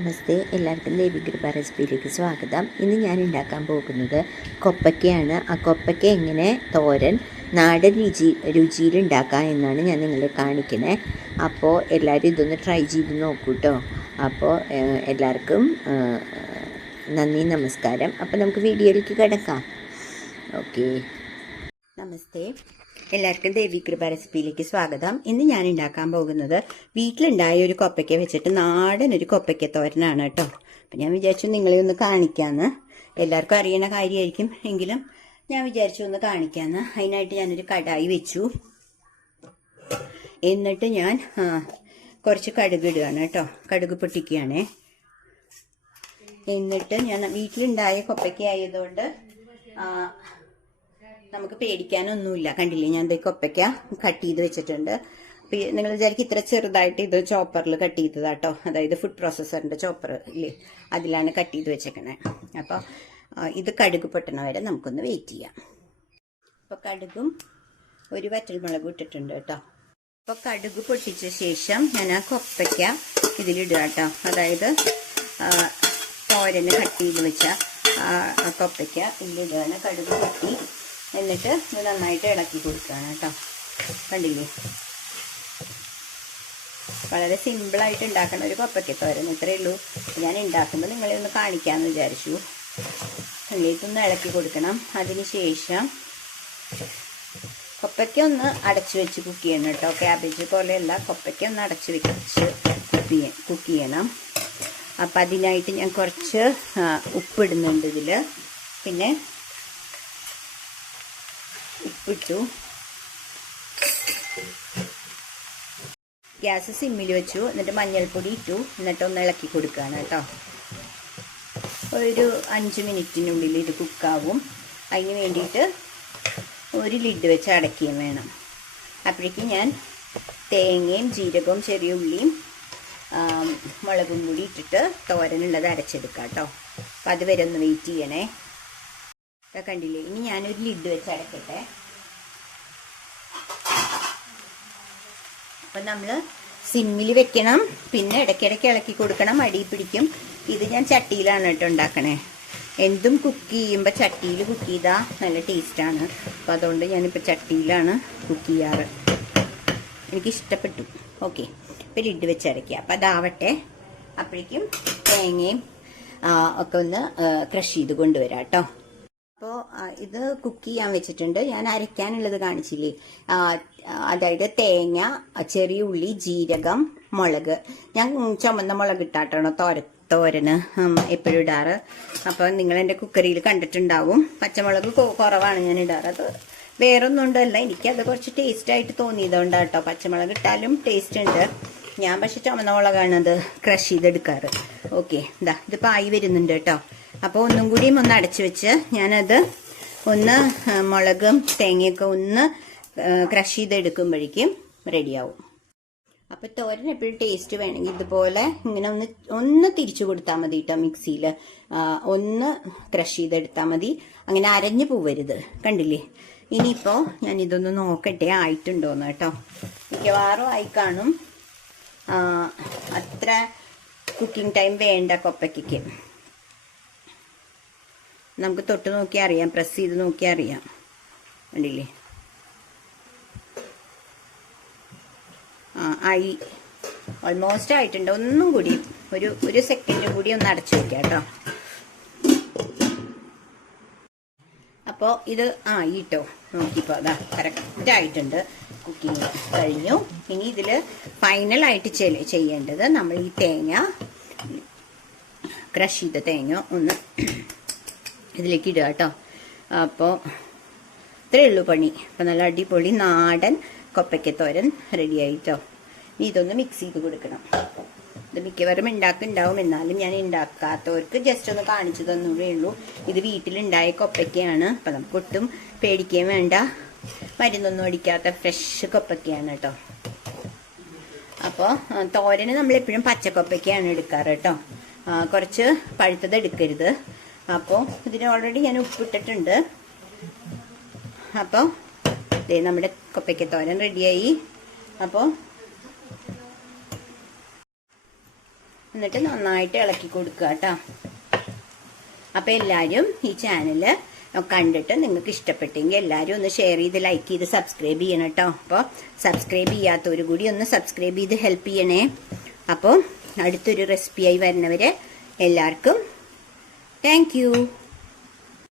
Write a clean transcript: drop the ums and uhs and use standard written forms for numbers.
നമസ്തേ, എല്ലാവർക്കും ദേവി കൃപ റെസിപ്പിയിലേക്ക് സ്വാഗതം. ഇന്ന് ഞാൻ ഉണ്ടാക്കാൻ പോകുന്നത് കൊപ്പയ്ക്കയാണ്. ആ കൊപ്പയ്ക്ക എങ്ങനെ തോരൻ നാടൻ രുചിയിൽ ഉണ്ടാക്കാം എന്നാണ് ഞാൻ നിങ്ങളെ കാണിക്കുന്നത്. അപ്പോൾ എല്ലാവരും ഇതൊന്ന് ട്രൈ ചെയ്ത് നോക്കൂ കേട്ടോ. അപ്പോൾ എല്ലാവർക്കും നന്ദി, നമസ്കാരം. അപ്പോൾ നമുക്ക് വീഡിയോയിലേക്ക് കിടക്കാം. ഓക്കെ, നമസ്തേ, എല്ലാവർക്കും ദേവി കൃപ റെസിപ്പിയിലേക്ക് സ്വാഗതം. ഇന്ന് ഞാൻ ഉണ്ടാക്കാൻ പോകുന്നത് വീട്ടിലുണ്ടായ ഒരു കൊപ്പയ്ക്ക വെച്ചിട്ട് നാടൻ ഒരു കൊപ്പയ്ക്ക തോരനാണ് കേട്ടോ. അപ്പം ഞാൻ വിചാരിച്ചു നിങ്ങളെ ഒന്ന് കാണിക്കാമെന്ന്. എല്ലാവർക്കും അറിയണ കാര്യമായിരിക്കും, എങ്കിലും ഞാൻ വിചാരിച്ചു ഒന്ന് കാണിക്കാമെന്ന്. അതിനായിട്ട് ഞാനൊരു കടായി വെച്ചു. എന്നിട്ട് ഞാൻ കുറച്ച് കടുക് ഇടുകയാണ് കേട്ടോ. കടുക് പൊട്ടിക്കുകയാണേ. എന്നിട്ട് ഞാൻ വീട്ടിലുണ്ടായ കൊപ്പയ്ക്ക ആയതുകൊണ്ട് നമുക്ക് പേടിക്കാനൊന്നുമില്ല. കണ്ടില്ലേ, ഞാൻ ദേ കൊപ്പയ്ക്ക കട്ട് ചെയ്ത് വെച്ചിട്ടുണ്ട്. നിങ്ങൾ വിചാരിക്കും ഇത്ര ചെറുതായിട്ട് ഇത് ചോപ്പറിൽ കട്ട് ചെയ്തതാട്ടോ. അതായത് ഫുഡ് പ്രോസസ്സറിന്റെ ചോപ്പർ ഇല്ലേ, അതിലാണ് കട്ട് ചെയ്ത് വെച്ചേക്കണേ. അപ്പോൾ ഇത് കടുക് പൊട്ടണ വരെ നമുക്കൊന്ന് വെയിറ്റ് ചെയ്യാം. അപ്പോൾ കടുകും ഒരു വറ്റൽമുളകും ഇട്ടിട്ടുണ്ട് കേട്ടോ. അപ്പോൾ കടുക് പൊട്ടിച്ച ശേഷം ഞാൻ ആ കൊപ്പയ്ക്ക ഇതിലിടുക കേട്ടോ. അതായത് തോരന് കട്ട് ചെയ്ത് വെച്ച കൊപ്പയ്ക്ക ഇതിലിടുകയാണ്. കടുക് പൊട്ടി എന്നിട്ട് ഇത് നന്നായിട്ട് ഇളക്കി കൊടുക്കുകയാണ് കേട്ടോ. കണ്ടില്ലേ, വളരെ സിമ്പിളായിട്ട് ഉണ്ടാക്കുന്ന ഒരു കൊപ്പയ്ക്ക തോരൻ ഇത്രയേ ഉള്ളൂ. ഞാൻ ഉണ്ടാക്കുമ്പോൾ നിങ്ങളെ ഒന്ന് കാണിക്കാമെന്ന് വിചാരിച്ചു. ഇതൊന്ന് ഇളക്കി കൊടുക്കണം. അതിനുശേഷം കൊപ്പയ്ക്ക ഒന്ന് അടച്ചു വെച്ച് കുക്ക് ചെയ്യണം കേട്ടോ. ക്യാബേജ് പോലെയല്ല, കൊപ്പയ്ക്ക ഒന്ന് അടച്ചു വെച്ച് കുക്ക് ചെയ്യണം. അപ്പം അതിനായിട്ട് ഞാൻ കുറച്ച് ഉപ്പിടുന്നുണ്ട് ഇതിൽ. പിന്നെ ഉപ്പിട്ടു. ഗ്യാസ് സിമ്മിൽ വെച്ചു. എന്നിട്ട് മഞ്ഞൾപ്പൊടി ഇട്ടു. എന്നിട്ട് ഒന്ന് ഇളക്കി കൊടുക്കുകയാണ് കേട്ടോ. ഒരു 5 മിനിറ്റിനുള്ളിൽ ഇത് കുക്കാവും. അതിന് വേണ്ടിയിട്ട് ഒരു ലിഡ് വെച്ച് അടയ്ക്കുകയും വേണം. അപ്പോഴേക്കും ഞാൻ തേങ്ങയും ജീരകവും ചെറിയ ഉള്ളിയും മുളകും കൂടി ഇട്ടിട്ട് തോരനുള്ളത് അരച്ചെടുക്കാം കേട്ടോ. അപ്പം അത് വരെ ഒന്ന് വെയിറ്റ് ചെയ്യണേ. കണ്ടില്ലേ, ഇനി ഞാനൊരു ലിഡ് വെച്ച് അടയ്ക്കട്ടെ. അപ്പം നമ്മൾ സിമ്മിൽ വെക്കണം. പിന്നെ ഇടയ്ക്കിടയ്ക്ക് ഇളക്കി കൊടുക്കണം, അടി പിടിക്കും. ഇത് ഞാൻ ചട്ടിയിലാണ് കേട്ടോ ഉണ്ടാക്കണേ. എന്തും കുക്ക് ചെയ്യുമ്പോൾ ചട്ടിയിൽ കുക്ക് ചെയ്താൽ നല്ല ടേസ്റ്റാണ്. അപ്പോൾ അതുകൊണ്ട് ഞാനിപ്പോൾ ചട്ടിയിലാണ് കുക്ക് ചെയ്യാറ്. എനിക്കിഷ്ടപ്പെട്ടു. ഓക്കെ, ഇപ്പം ലിഡ് വെച്ച് അരയ്ക്കുക. അപ്പം അതാവട്ടെ. അപ്പോഴേക്കും തേങ്ങയും ഒക്കെ ഒന്ന് ക്രഷ് ചെയ്ത് കൊണ്ടുവരാം കേട്ടോ. അപ്പോൾ ഇത് കുക്ക് ചെയ്യാൻ വെച്ചിട്ടുണ്ട്. ഞാൻ അരയ്ക്കാനുള്ളത് കാണിച്ചില്ലേ, അതായത് തേങ്ങ, ചെറിയ ഉള്ളി, ജീരകം, മുളക്. ഞാൻ ചുമന്ന മുളക് ഇട്ടാട്ടോ തോരന് എപ്പോഴും ഇടാറ്. അപ്പോൾ നിങ്ങൾ എൻ്റെ കുക്കറിയിൽ കണ്ടിട്ടുണ്ടാവും. പച്ചമുളക് കുറവാണ് ഞാൻ ഇടാറ്. അത് വേറൊന്നും ഉണ്ടല്ല, എനിക്കത് കുറച്ച് ടേസ്റ്റായിട്ട് തോന്നിയതുകൊണ്ടാണ് കേട്ടോ. പച്ചമുളക് ഇട്ടാലും ടേസ്റ്റ് ഉണ്ട്. ഞാൻ പക്ഷെ ചുമന്ന മുളകാണ് അത് ക്രഷ് ചെയ്തെടുക്കാറ്. ഓക്കെ, ഇതാ ഇതിപ്പോൾ ആയി വരുന്നുണ്ട് കേട്ടോ. അപ്പോൾ ഒന്നും കൂടിയും ഒന്ന് അടച്ചു വെച്ച് ഞാനത് ഒന്ന് മുളകും തേങ്ങയൊക്കെ ഒന്ന് ക്രഷ് ചെയ്തെടുക്കുമ്പോഴേക്കും റെഡിയാവും. അപ്പോൾ തോരൻ എപ്പോഴും ടേസ്റ്റ് വേണമെങ്കിൽ ഇതുപോലെ ഇങ്ങനെ ഒന്ന് തിരിച്ചു കൊടുത്താൽ മതി കേട്ടോ. മിക്സിയിൽ ഒന്ന് ക്രഷ് ചെയ്തെടുത്താൽ മതി. അങ്ങനെ അരഞ്ഞു പോവരുത്. കണ്ടില്ലേ, ഇനിയിപ്പോൾ ഞാൻ ഇതൊന്ന് നോക്കട്ടെ ആയിട്ടുണ്ടോന്ന് കേട്ടോ. മിക്കവാറും ആയി കാണും. അത്ര കുക്കിംഗ് ടൈം വേണ്ട കൊപ്പയ്ക്ക്. നമുക്ക് തൊട്ട് നോക്കിയാൽ അറിയാം, പ്രസ് ചെയ്ത് നോക്കിയാൽ അറിയാം. കണ്ടില്ലേ, ആയി, ഓൾമോസ്റ്റ് ആയിട്ടുണ്ട്. ഒന്നും കൂടി ഒരു സെക്കൻഡ് കൂടി ഒന്ന് അടച്ചു വയ്ക്കാം കേട്ടോ. അപ്പോൾ ഇത് ആയിട്ടോ. നോക്കിപ്പോൾ അതാ കറക്റ്റ് ആയിട്ടുണ്ട്. കുക്കിംഗ് കഴിഞ്ഞു. ഇനി ഇതിൽ ഫൈനലായിട്ട് ചെയ്യേണ്ടത് നമ്മൾ ഈ തേങ്ങ, ക്രഷ് ചെയ്ത തേങ്ങ ഒന്ന് ഇതിലേക്ക് ഇടുക കേട്ടോ. അപ്പോൾ ഇത്രയേ ഉള്ളൂ പണി. അപ്പോൾ നല്ല അടിപൊളി നാടൻ കൊപ്പയ്ക്ക തോരൻ റെഡി ആയിട്ടോ. ഇനി ഇതൊന്ന് മിക്സ് ചെയ്ത് കൊടുക്കണം. ഇത് മിക്കവാറും ഉണ്ടാക്കുന്നുണ്ടാവും, എന്നാലും ഞാൻ ഉണ്ടാക്കാത്തവർക്ക് ജസ്റ്റ് ഒന്ന് കാണിച്ചു തന്നേ ഉള്ളൂ. ഇത് വീട്ടിലുണ്ടായ കൊപ്പയ്ക്കയാണ്. അപ്പം നമുക്ക് ഒട്ടും പേടിക്കുകയും വേണ്ട. മരുന്നൊന്നും അടിക്കാത്ത ഫ്രഷ് കൊപ്പയ്ക്കയാണ് കേട്ടോ. അപ്പോൾ തോരന് നമ്മളെപ്പോഴും പച്ചക്കൊപ്പയ്ക്കയാണ് എടുക്കാറ് കേട്ടോ. കുറച്ച് പഴുത്തത് എടുക്കരുത്. അപ്പോൾ ഇതിന് ഓൾറെഡി ഞാൻ ഉപ്പിട്ടിട്ടുണ്ട്. അപ്പോൾ നമ്മുടെ കൊപ്പയ്ക്ക തോരൻ റെഡിയായി. അപ്പോൾ എന്നിട്ട് നന്നായിട്ട് ഇളക്കി കൊടുക്കുക കേട്ടോ. അപ്പോൾ എല്ലാവരും ഈ ചാനൽ കണ്ടിട്ട് നിങ്ങൾക്ക് ഇഷ്ടപ്പെട്ടെങ്കിൽ എല്ലാവരും ഒന്ന് ഷെയർ ചെയ്ത് ലൈക്ക് ചെയ്ത് സബ്സ്ക്രൈബ് ചെയ്യണം കേട്ടോ. അപ്പോൾ സബ്സ്ക്രൈബ് ചെയ്യാത്തവർ കൂടി ഒന്ന് സബ്സ്ക്രൈബ് ചെയ്ത് ഹെൽപ്പ് ചെയ്യണേ. അപ്പോൾ അടുത്തൊരു റെസിപ്പിയായി വരുന്നവരെ എല്ലാവർക്കും താങ്ക് യു.